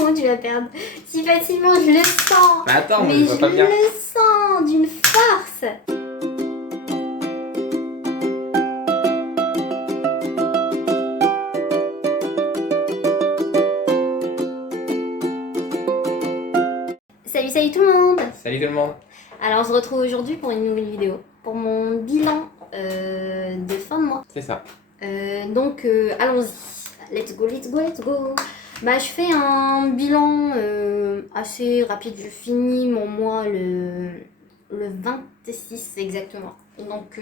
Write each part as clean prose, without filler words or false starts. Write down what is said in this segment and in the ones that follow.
Comment tu vas perdre si facilement? Je le sens. Mais attends, mais je vois je pas bien. le sens d'une force. Salut tout le monde. Salut tout le monde. Alors on se retrouve aujourd'hui pour une nouvelle vidéo, pour mon bilan de fin de mois. C'est ça. Donc allons-y, let's go, let's go, let's go. Bah je fais un bilan assez rapide, je finis mon mois le 26 exactement. Donc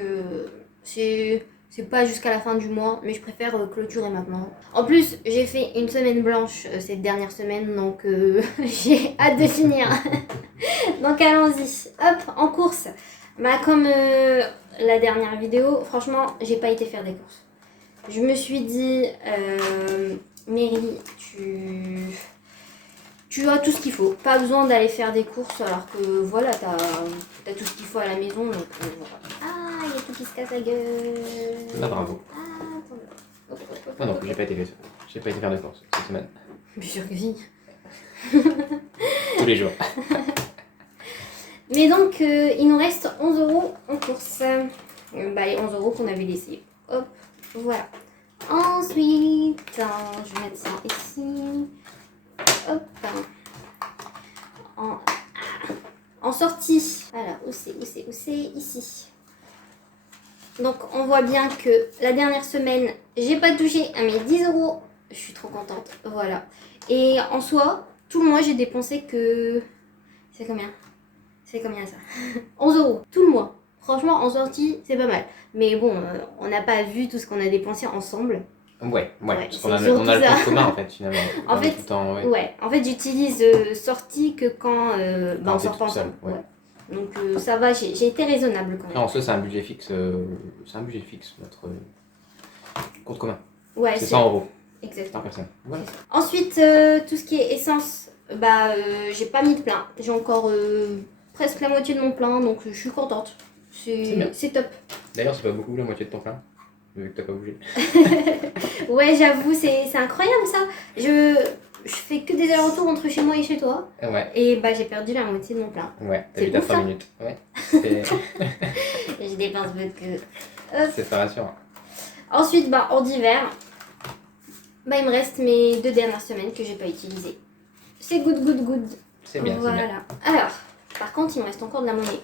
c'est pas jusqu'à la fin du mois, mais je préfère clôturer maintenant. En plus, j'ai fait une semaine blanche cette dernière semaine, donc j'ai hâte de finir. Donc allons-y, hop, en course. Bah comme la dernière vidéo, franchement, j'ai pas été faire des courses. Je me suis dit, Mary, tu as tout ce qu'il faut. Pas besoin d'aller faire des courses alors que voilà, t'as tout ce qu'il faut à la maison. Donc, voilà. Ah, il y a tout qui se casse la gueule. Bah bravo. Ah, attends. Moi non plus, j'ai pas été faire de courses cette semaine. Bien sûr que si. Tous les jours. Mais donc, il nous reste 11 € en course. Bah, les 11 € qu'on avait laissés. Hop, voilà. Ensuite, je vais mettre ça ici. Hop. En sortie. Voilà, où c'est ici. Donc, on voit bien que la dernière semaine, j'ai pas touché à mes 10 €. Je suis trop contente. Voilà. Et en soi, tout le mois, j'ai dépensé que... C'est combien ça 11 € tout le mois. Franchement, en sortie, c'est pas mal. Mais bon, on n'a pas vu tout ce qu'on a dépensé ensemble. Ouais, parce qu'on c'est on a le surtout compte ça. commun en fait finalement. En On est fait, tout le temps, en fait, j'utilise sortie que quand Quand on t'es sort pas toute seule, ensemble. Ouais. Donc ça va, j'ai été raisonnable quand même. Après, en soi, c'est un budget fixe. Notre compte commun. Ouais, C'est 100 € exactement. par personne. Voilà. Ensuite, tout ce qui est essence, bah j'ai pas mis de plein. J'ai encore presque la moitié de mon plein, donc je suis contente. C'est top. D'ailleurs, c'est pas beaucoup la moitié de ton plein, vu que t'as pas bougé. Ouais, j'avoue, c'est incroyable ça. Je fais que des allers-retours entre chez moi et chez toi. Ouais. Et bah j'ai perdu la moitié de mon plein. Ouais, C'est t'habites à bon, 3 ça minutes. Ouais. Et je dépense beaucoup. Hop. C'est pas rassurant. Ensuite, bah hors d'hiver, bah il me reste mes 2 dernières semaines que j'ai pas utilisées. C'est good. C'est bien, voilà. c'est bien. Alors, par contre, il me reste encore de la monnaie.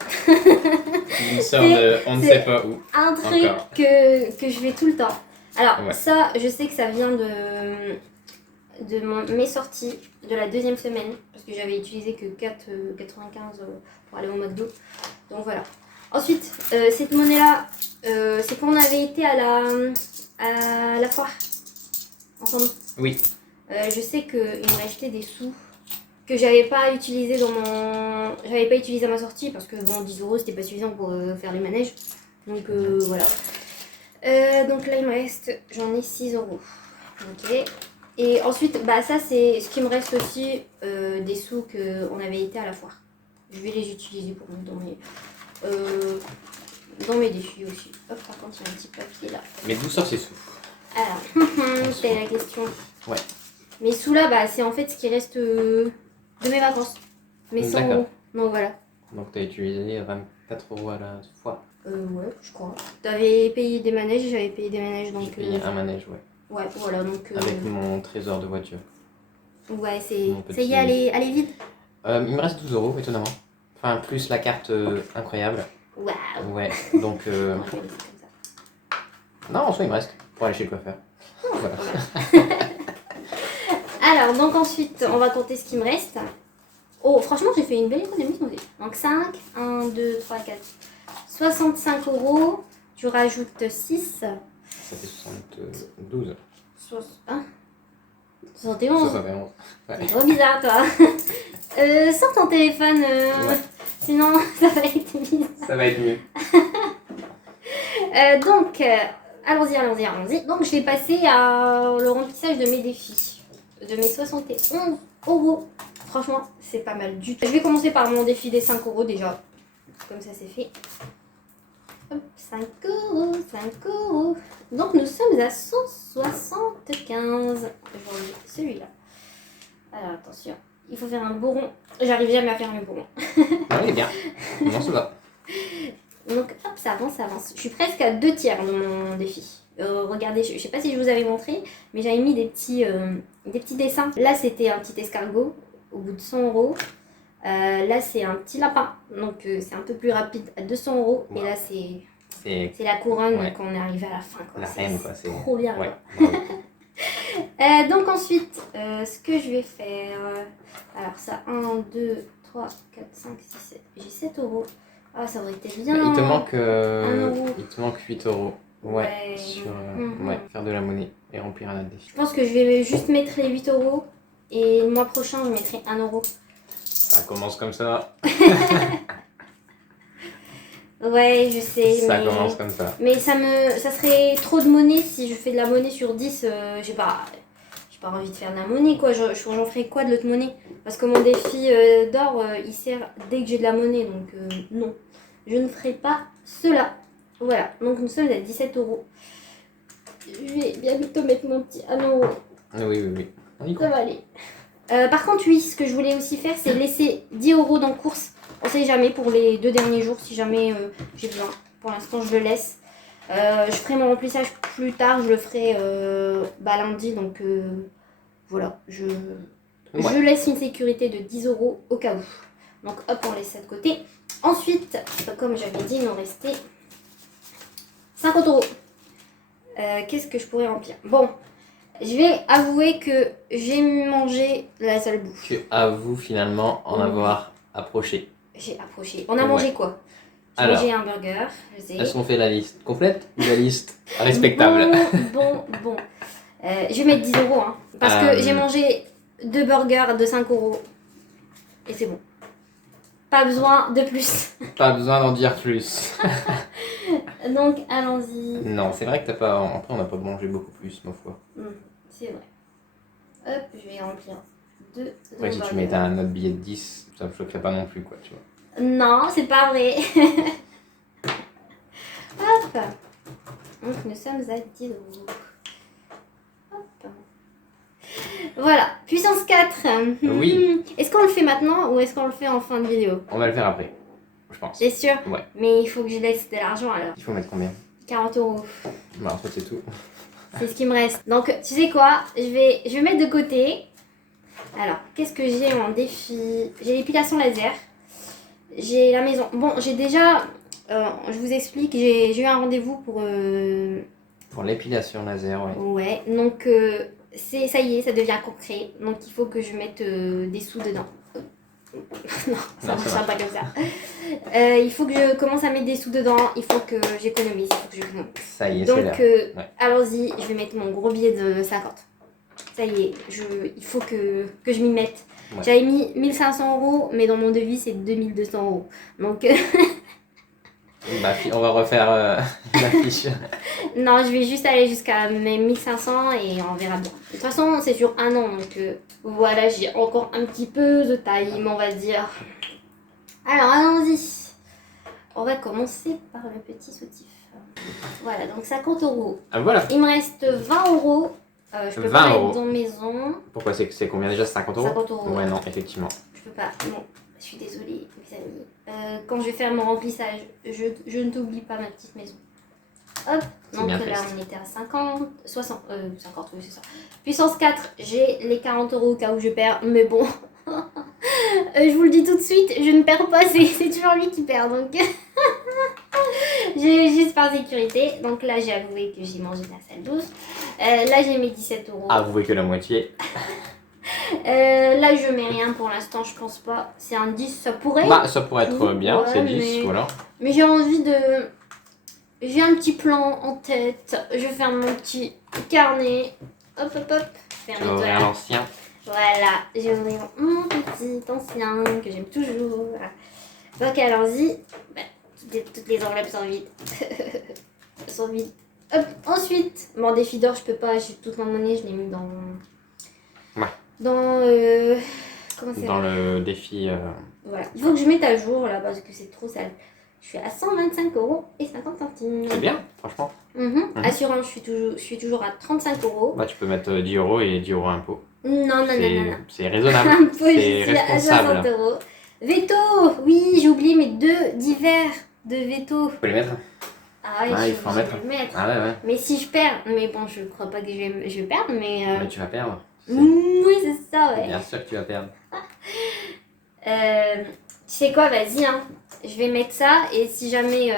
Une sorte de on ne sait pas où. Un truc Encore. que je fais tout le temps. Alors, Ouais. ça, je sais que ça vient de mes sorties de la deuxième semaine. Parce que j'avais utilisé que 4,95 pour aller au McDo. Donc voilà. Ensuite, cette monnaie-là, c'est quand on avait été à la foire. Ensemble. Oui. Je sais qu'il me restait des sous que j'avais pas utilisé j'avais pas utilisé à ma sortie parce que bon 10 € c'était pas suffisant pour faire les manèges. Donc voilà. Donc là il me reste, j'en ai 6 €. Ok. Et ensuite bah ça c'est ce qui me reste aussi des sous qu'on avait été à la foire. Je vais les utiliser pour dans mes défis aussi. Hop, par contre il y a un petit papier là. Mais d'où sortent ces sous? Alors, c'est la question. Ouais. Mes sous là, bah, c'est en fait ce qui reste de mes vacances. Mes 100 €. Donc voilà. Donc t'as utilisé 24 € à la fois. Ouais, je crois. T'avais payé des manèges et j'avais payé des manèges. Donc, J'ai payé un manège, ouais. Ouais, voilà. Donc, Avec mon trésor de voiture. Ouais, Mon ça petit- y est, allez vite. Il me reste 12 € étonnamment. Enfin, plus la carte incroyable. Waouh. Ouais, donc. On va faire des trucs comme ça. Non, en soi, il me reste pour aller chez le coiffeur. Voilà. Alors, donc ensuite, on va compter ce qui me reste. Oh, franchement, j'ai fait une belle économie. Donc 5, 1, 2, 3, 4, 65 €. Tu rajoutes 6. Ça fait 72. 71. 71. Ouais. C'est trop bizarre, toi. Sors ton téléphone, Ouais. sinon ça va être bizarre. Ça va être mieux. Donc, allons-y. Donc, je vais passer à le remplissage de mes défis. De mes 71 €. Franchement, c'est pas mal du tout. Je vais commencer par mon défi des 5 € déjà. Comme ça, c'est fait. Hop, 5 €. Donc, nous sommes à 175. Je vais enlever celui-là. Alors attention, il faut faire un beau rond. J'arrive jamais à faire un beau rond. Non, il est bien. Non, ça va. Donc hop, ça avance, ça avance. Je suis presque à 2 tiers de mon défi. Regardez, je sais pas si je vous avais montré, mais j'avais mis des petits dessins. Là, c'était un petit escargot au bout de 100 €. Là, c'est un petit lapin, donc c'est un peu plus rapide à 200 €. Wow. Et là, c'est C'est la couronne Ouais. quand on est arrivé à la fin. Quoi. la reine, quoi. C'est trop bien. Ouais. quoi. Bravo. Donc ensuite, ce que je vais faire... alors ça, 1, 2, 3, 4, 5, 6, 7. J'ai 7 €. Ah, ça aurait été bien. Il te manque, 1 €. il te manque 8 €. Ouais, sur faire de la monnaie et remplir un autre défi. Je pense que je vais juste mettre les 8 € et le mois prochain je mettrai 1 €. Ça commence comme ça. Ouais, je sais. Ça commence comme ça. Mais ça serait trop de monnaie si je fais de la monnaie sur 10. J'ai pas envie de faire de la monnaie quoi. J'en ferai quoi de l'autre monnaie? Parce que mon défi d'or il sert dès que j'ai de la monnaie donc non. Je ne ferai pas cela. Voilà, donc nous sommes à 17 €. Je vais bien bientôt mettre mon petit 1 €. Oui. On y Ça croit. va aller. Par contre, oui, ce que je voulais aussi faire, c'est laisser 10 € dans course. On sait jamais pour les 2 derniers jours si jamais j'ai besoin. Pour l'instant, je le laisse. Je ferai mon remplissage plus tard. Je le ferai lundi. Donc voilà, je laisse une sécurité de 10 € au cas où. Donc hop, on laisse ça de côté. Ensuite, comme j'avais dit, il nous restait 50 €. Qu'est-ce que je pourrais remplir? Bon, je vais avouer que j'ai mangé la sale bouffe. Tu avoues finalement en Oui. avoir approché. J'ai approché. On a mangé quoi? J'ai Alors, mangé un burger, je sais. est-ce qu'on fait la liste complète ou la liste respectable? Bon. Je vais mettre 10 € hein, parce que j'ai mangé 2 burgers de 5 € et c'est bon. Pas besoin de plus. Pas besoin d'en dire plus. Donc allons-y. Non, c'est vrai que t'as pas. Après, on n'a pas mangé beaucoup plus, ma foi. C'est vrai. Hop, je vais remplir 2. Après, si tu mettais un autre billet de 10, ça me choquerait pas non plus, quoi, tu vois. Non, c'est pas vrai. Hop. Donc nous sommes à 10 €. Hop. Voilà, puissance 4. Oui. Est-ce qu'on le fait maintenant ou est-ce qu'on le fait en fin de vidéo? On va le faire après, je pense. C'est sûr? Ouais. Mais il faut que je laisse de l'argent alors. Il faut mettre combien? 40 €. Bah, en fait, c'est tout. C'est ce qui me reste. Donc, tu sais quoi? Je vais mettre de côté. Alors, qu'est-ce que j'ai en défi? J'ai l'épilation laser. J'ai la maison. Bon, j'ai déjà... je vous explique, j'ai eu un rendez-vous pour... Pour l'épilation laser, ouais. Ouais, donc ça y est, ça devient concret. Donc il faut que je mette des sous dedans. Non, ça ne marchera pas comme ça. Il faut que je commence à mettre des sous dedans. Il faut que j'économise. Il faut que je... Ça y est, c'est là. Donc Ouais. allons-y, je vais mettre mon gros billet de 50. Ça y est, il faut que je m'y mette. Ouais. J'avais mis 1500 €, mais dans mon devis c'est 2200 €. Donc Bah, on va refaire la fiche. non, je vais juste aller jusqu'à mes 1500 et on verra bien. De toute façon, c'est sur un an, donc voilà, j'ai encore un petit peu de time, on va dire. Alors, allons-y. On va commencer par le petit soutif. Voilà, donc 50 €. Ah, voilà. Il me reste 20 €. Je peux 20 pas €. mettre dans maison. Pourquoi c'est combien déjà? 50 €? 50 €. Ouais, non, effectivement. Je peux pas. Non, je suis désolée, mes amis. Quand je vais faire mon remplissage, je ne t'oublie pas ma petite maison. Hop, donc bien là triste. on était à 50, 60, 50, oui c'est ça. Puissance 4, j'ai les 40 € au cas où je perds, mais bon. Je vous le dis tout de suite, je ne perds pas, c'est toujours lui qui perd, donc j'ai juste par sécurité. Donc là j'ai avoué que j'ai mangé de la salle douce. Là j'ai mes 17 €. Avouez que la moitié. Là je mets rien pour l'instant, je pense pas. C'est un 10, ça pourrait. Bah, ça pourrait être bien, Ouais, c'est 10, mais- voilà. Mais j'ai envie de... J'ai un petit plan en tête. Je vais faire mon petit carnet. Hop, hop, hop. Ferme-toi Ouvrir là. l'ancien. Voilà. J'ai ouvert mon petit ancien que j'aime toujours. Donc allons-y. Bah, toutes les enveloppes sont vides. sont vides. Hop. Ensuite, mon défi d'or, je peux pas. J'ai toute ma monnaie, je l'ai mis dans... Ouais. Dans... Comment c'est Dans le défi. Voilà. Il faut que je mette à jour là parce que c'est trop sale. Je suis à 125 € et 50 centimes. C'est bien, franchement. Assurance, je suis toujours à 35 €. Bah, tu peux mettre 10 € et 10 € impôt. Non, non, non, non, non. C'est raisonnable. Un C'est policier à 60 responsable. euros. Veto. Oui, j'ai oublié mes 2 divers de veto. Faut les mettre. Ah ouais, Ah, je il suis faut en obligée mettre. de le mettre. Ah ouais, ouais. Mais si je perds, mais bon, je crois pas que je vais perdre, mais... Mais tu vas perdre. Oui, c'est ça, ouais. Bien sûr que tu vas perdre. Tu sais quoi, vas-y, hein. Je vais mettre ça, et si jamais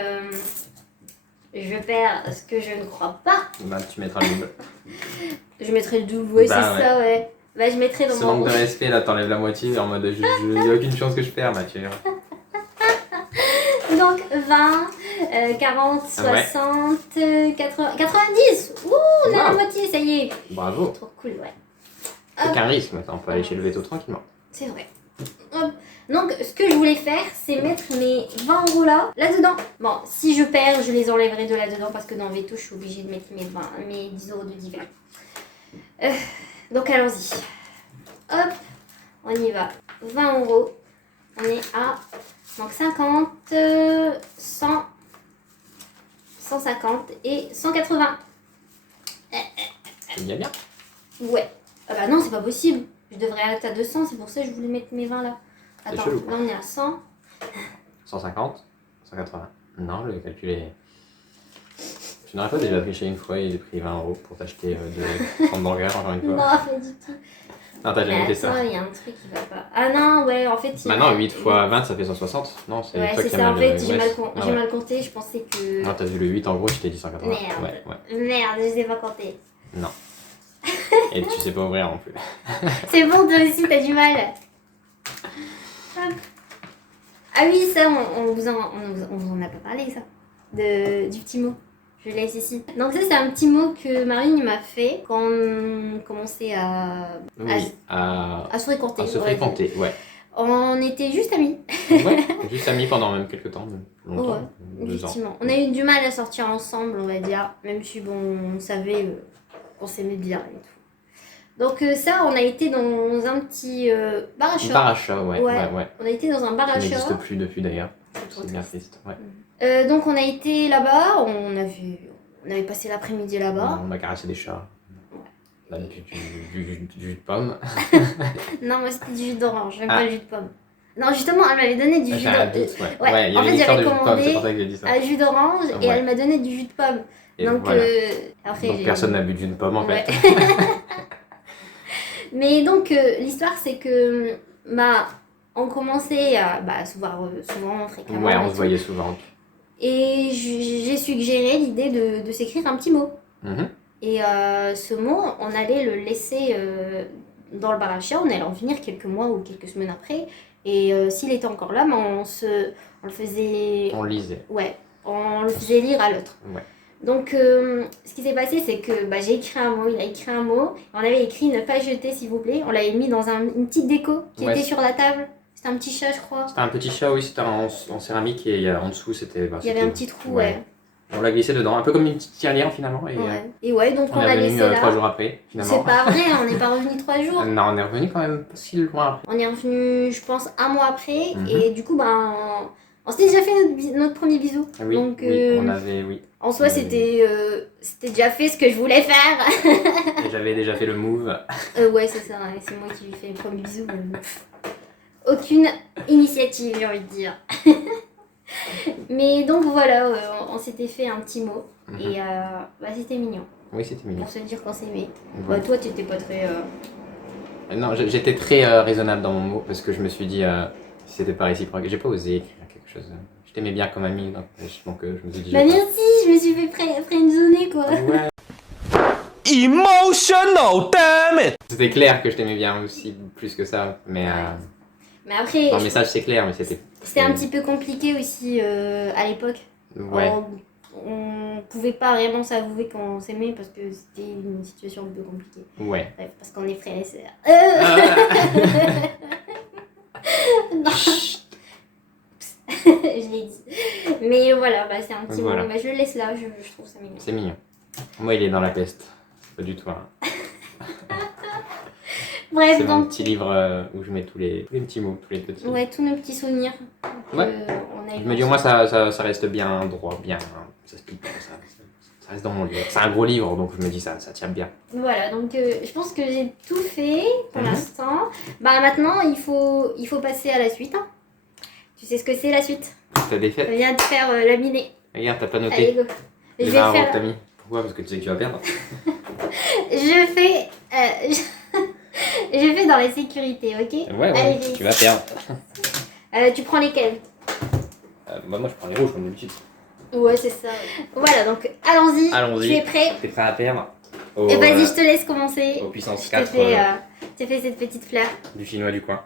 je perds, ce que je ne crois pas, Bah, tu mettras le double. je mettrai le double, ouais, Bah, c'est ça, ouais. Bah, je mettrai dans Ce mon... manque de respect, là, t'enlèves la moitié en mode il n'y a aucune chance que je perds, bah, tu verras. Donc 20, 40, 60, 80, 90. Ouh, on a la Wow. moitié, ça y est. Bravo. Trop cool, ouais. Aucun risque maintenant, on peut aller chez le veto tranquillement. C'est vrai. Hop. Donc, ce que je voulais faire, c'est mettre mes 20 euros là-dedans. Bon, si je perds, je les enlèverai de là-dedans parce que dans Veto, je suis obligée de mettre mes 10 euros de divers. Donc, allons-y. Hop, on y va. 20 euros. On est à donc 50, 100, 150 et 180. C'est bien bien. Ouais. Ah bah non, c'est pas possible. Je devrais être à 200, c'est pour ça que je voulais mettre mes 20 là. Attends, chelou. là on est à 100. 150, 180. Non, le calcul est... Tu n'aurais pas déjà triché une fois et j'ai pris 20 euros pour t'acheter de hamburgers encore une Non, fois. pas du tout. Non, t'as jamais Mais fait ça. attends, il y a un truc qui va pas. Ah non, ouais, en fait... Maintenant, 8 fois 20, ça fait 160. Non, c'est Ouais, toi c'est qui as ça, en mal... fait, j'ai ouais, mal compté, je pensais que... Non, t'as vu le 8 en gros, je t'ai dit 180. Merde, Ouais, ouais. merde, je sais pas compter. Non. Et tu sais pas ouvrir non plus. C'est bon, toi aussi, t'as du mal. Hop. Ah oui, ça, on vous en a pas parlé, ça. Du petit mot. Je laisse ici. Donc ça, c'est un petit mot que Marine m'a fait quand on commençait à Oui, se fréquenter. à se on va dire. fréquenter, ouais. On était juste amis. Ouais, juste amis pendant même quelques temps, longtemps, Ouais, 2 ans. effectivement. On a eu du mal à sortir ensemble, on va dire. Même si, bon, on savait qu'on s'aimait bien et tout. Donc ça, on a été dans un petit bar à chat. Bar à chat, ouais. On a été dans un bar à Ça chat. n'existe plus depuis d'ailleurs. trop C'est bien triste. triste, ouais. Donc on a été là-bas, on avait passé l'après-midi là-bas. On a caressé des chats. On a bu du jus de pomme. Non, moi c'était du jus d'orange, j'aime Ah. pas le jus de pomme. Non, justement, elle m'avait donné du jus J'ai un doute, d'orange. ouais. Il y en avait fait, une histoire de j'avais jus de pomme, c'est commandé pour ça que j'ai dit ça. un jus d'orange et Ouais. elle m'a donné du jus de pomme. Et Donc, voilà. après, Donc personne n'a bu de jus de pomme en Ouais. fait. Mais donc, l'histoire, c'est que on commençait à se voir souvent, fréquemment. Ouais, et on se tout. voyait souvent. Et j'ai suggéré l'idée de s'écrire un petit mot. Mhm. Et ce mot, on allait le laisser dans le bar à chat, on allait en venir quelques mois ou quelques semaines après. Et s'il était encore là, on le faisait... On lisait. Ouais, on le faisait lire à l'autre. Ouais. Donc, ce qui s'est passé, c'est que j'ai écrit un mot, il a écrit un mot. On avait écrit ne pas jeter, s'il vous plaît. On l'avait mis dans une petite déco qui Ouais, était c'est- sur la table. C'était un petit chat, je crois. C'était un petit chat, oui, c'était en céramique et en dessous c'était... Il y avait un petit trou, ouais. On l'a glissé dedans, un peu comme une petite tirelire finalement. Et Ouais. Et ouais, donc on on est l'a revenu laissé là. 3 jours après, C'est finalement. pas vrai, on n'est pas revenu 3 jours. Non, on est revenu quand même pas si loin après. On est revenu, je pense, un mois après. Mhm. Et du coup, on s'était déjà fait notre premier bisou. Ah oui, Donc, oui, on avait, oui. en soi, on avait- c'était déjà fait ce que je voulais faire. Et j'avais déjà fait le move. Ouais, c'est ça. Ouais, c'est moi qui lui fais le premier bisou. Aucune initiative, j'ai envie de dire. Mais donc voilà, on s'était fait un petit mot. Mhm. Et c'était mignon. Oui, c'était mignon. Pour se dire qu'on s'aimait. Voilà. Toi, tu étais pas très... Non, j'étais très raisonnable dans mon mot parce que je me suis dit, si c'était pas réciproque, j'ai pas osé écrire quelque chose. Je t'aimais bien comme ami, donc je me suis dit. Bah merci, je me suis fait friendzoner quoi. Ouais. Emotional, damn it! C'était clair que je t'aimais bien aussi, plus que ça. Mais Mais après, dans le message, c'est clair, mais c'était. c'était un petit peu compliqué aussi à l'époque. Ouais. On pouvait pas vraiment s'avouer qu'on s'aimait parce que c'était une situation un peu compliquée. Ouais. Bref, parce qu'on est frères et sœurs. Ah. Non. Je l'ai dit. Mais voilà, c'est un petit Voilà. moment. Je le laisse là, je trouve ça mignon. C'est mignon. Moi, il est dans la peste. Pas du tout. Hein. Bref, C'est mon donc, petit livre où je mets tous les petits mots, tous les petits. ouais, tous nos petits souvenirs. Ouais. On a eu Je me dis, au moins, ça reste bien droit, bien. Ça se pique comme ça. Ça reste dans mon livre. C'est un gros livre, donc je me dis ça tient bien. Voilà, donc je pense que j'ai tout fait pour Mhm. l'instant. Bah maintenant, il faut passer à la suite. Hein. Tu sais ce que c'est la suite? T'as Je défaite. viens de faire laminer. Regarde, t'as pas Allez, noté. go. Je Les vais 20 € que faire... t'as mis. Pourquoi? Parce que tu sais que tu vas perdre. Je fais... je fais dans la sécurité, ok? Ouais, Allez, tu vas perdre. tu prends lesquels? Moi, je prends les rouges comme d'habitude. Ouais, c'est ça. Voilà, donc allons-y. Allons-y. Tu es prêt? T'es prêt à perdre? Et vas-y, je te laisse commencer. Au puissance Je 4 t'ai fait cette petite fleur. du chinois du coin.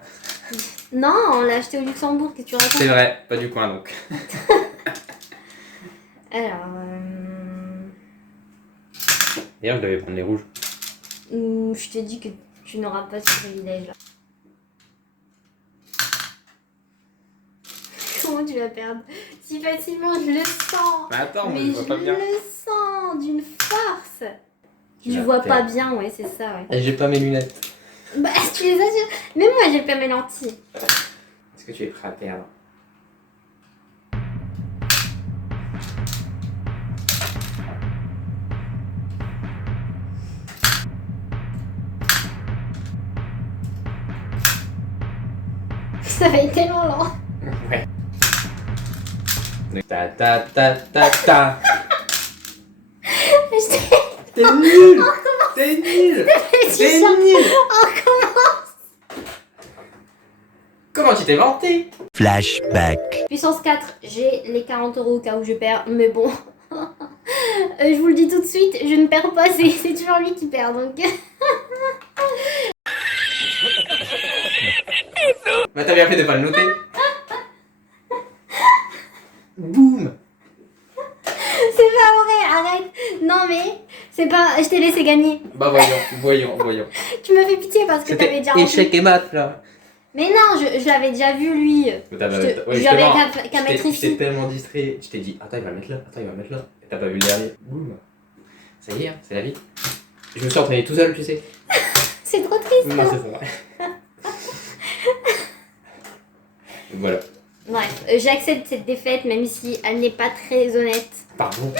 Non, on l'a acheté au Luxembourg, que tu racontes. C'est vrai, pas du coin donc. Alors, D'ailleurs, je devais prendre les rouges. je t'ai dit que tu n'auras pas ce privilège-là. Comment tu vas perdre si facilement? Je le sens. Mais attends, Mais je vois pas bien. le sens d'une force. Tu Je vas vois pas perdre. bien, ouais, c'est ça, ouais. Et j'ai pas mes lunettes. Bah, tu les as sur... Même moi, j'ai pas mes lentilles. Est-ce que tu es prêt à perdre? Ça va être tellement lent. Ouais. Ta ta ta ta ta. Je t'ai T'es nul. T'es nul. dit T'es ça. nul. Encore. Comment tu t'es vanté? Flashback. Puissance 4, j'ai les 40 € au cas où je perds, mais bon. Je vous le dis tout de suite, je ne perds pas, c'est toujours lui qui perd, donc... Bah t'as bien fait de pas le noter. Boum. C'est pas vrai, arrête. Non mais, c'est pas... Je t'ai laissé gagner. Bah voyons. Tu me fais pitié parce que t'avais C'était déjà rempli. échec et mat là. Mais non, je l'avais déjà vu, lui. Je l'avais qu'à mettre J'étais ici. tellement distrait, je t'ai dit, attends, il va le mettre là, attends, il va le mettre là. Et t'as pas vu le dernier. Boum. Ça y est, hein, c'est la vie. Je me suis entraîné tout seul, tu sais. C'est trop triste. Non, c'est vrai. Voilà. Bref, j'accepte cette défaite, même si elle n'est pas très honnête. Pardon.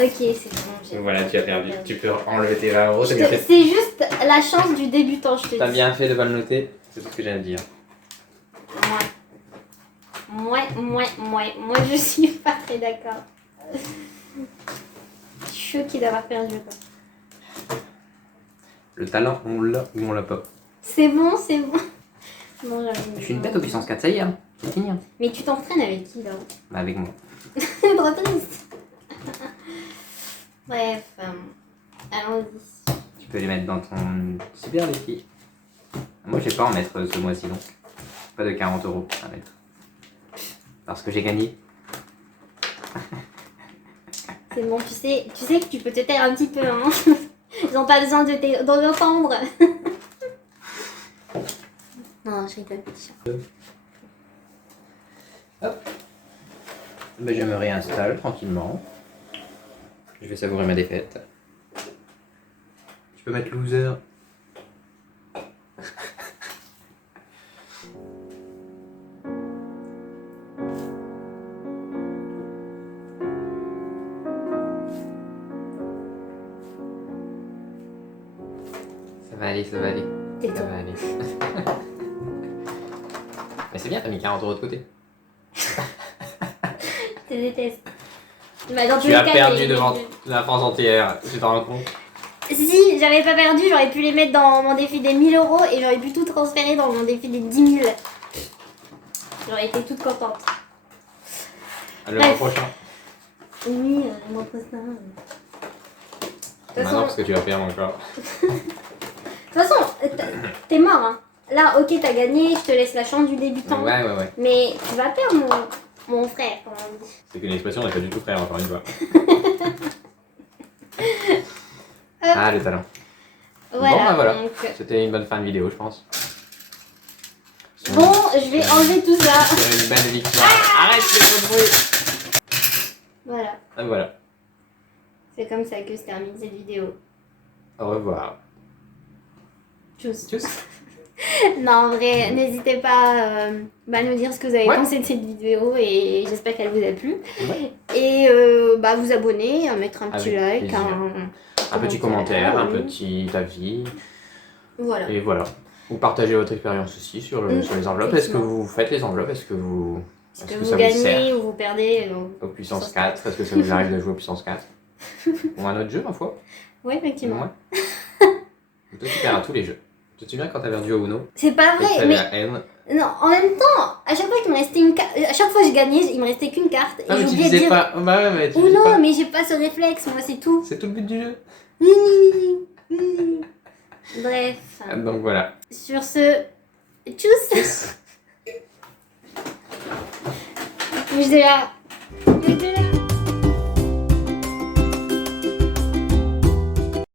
Ok, c'est bon. j'ai- Voilà, tu as perdu. Tu peux enlever tes 20 €. C'est juste la chance du débutant, je te dis. T'as bien fait de pas le noter. C'est tout ce que j'ai à dire. Moi, je suis pas très d'accord. Je suis choquée d'avoir perdu, quoi. Le talent, on l'a ou on l'a pas. C'est bon. Non, j'avais Je suis une tête au puissance 4, ça y est, hein. C'est fini. Hein. Mais tu t'entraînes avec qui, là? Bah, avec moi. C'est trop triste. Bref, allons-y. Tu peux les mettre dans ton super défi. Moi, je vais pas en mettre ce mois-ci donc. Pas de 40 € à mettre. Parce que j'ai gagné. C'est bon, tu sais que tu peux te taire un petit peu, hein. Ils ont pas besoin d'entendre. Non, je rigole, petit chat. Hop. Ben, je me réinstalle tranquillement. Je vais savourer ma défaite. Tu peux mettre loser. Ça va aller. Ça Tais-toi. va aller. Mais c'est bien, t'as mis 40 € de côté. Je te déteste. Bah, dans tous Tu les as cas, perdu devant la France entière, tu t'en rends compte? Si j'avais pas perdu, j'aurais pu les mettre dans mon défi des 1000 € et j'aurais pu tout transférer dans mon défi des 10 000. J'aurais été toute contente. Le mois Bref. prochain. Oui, le mois prochain. De toute Maintenant, façon, parce que tu vas perdre encore. t'es mort. Hein. Là, ok, t'as gagné, je te laisse la chance du débutant. Ouais. Mais tu vas perdre, mon frère, comme on dit. C'est qu'une expression, on n'est pas du tout frère, encore une fois. Hop. Ah, le talent. Voilà. Bon, bah voilà. Donc, C'était une bonne fin de vidéo, je pense. bon, je vais enlever tout ça. C'est une belle victoire. Arrête les gros bruits. Voilà. Et voilà. C'est comme ça que se termine cette vidéo. Au revoir. Tchuss. Tchuss. Non, en vrai, n'hésitez pas à nous dire ce que vous avez Ouais. pensé de cette vidéo et j'espère qu'elle vous a plu. Ouais. Et bah, vous abonner, à mettre un petit Avec like, plaisir. Un petit commentaire, un petit avis. Voilà. Et voilà. Vous partagez votre expérience aussi sur les enveloppes. Est-ce que vous faites les enveloppes? Est-ce que vous vous gagnez ou vous perdez au puissance 4? Est-ce que ça vous arrive de jouer au puissance 4? Ou un autre jeu, ma foi? Oui, effectivement. Ouais. Toi, tu perds à tous les jeux. Tu te souviens quand t'avais perdu au Uno? C'est pas vrai, mais... La haine. Non, en même temps, à chaque fois qu'il me restait une carte... À chaque fois que je gagnais, il me restait qu'une carte. Ah, et mais tu j'oubliais de disais dire... pas. Bah ouais, mais tu Oh disais non, pas. mais j'ai pas ce réflexe, moi, c'est tout. C'est tout le but du jeu. Bref. Donc voilà. Sur ce... Tchuss. Tchuss. J'étais là...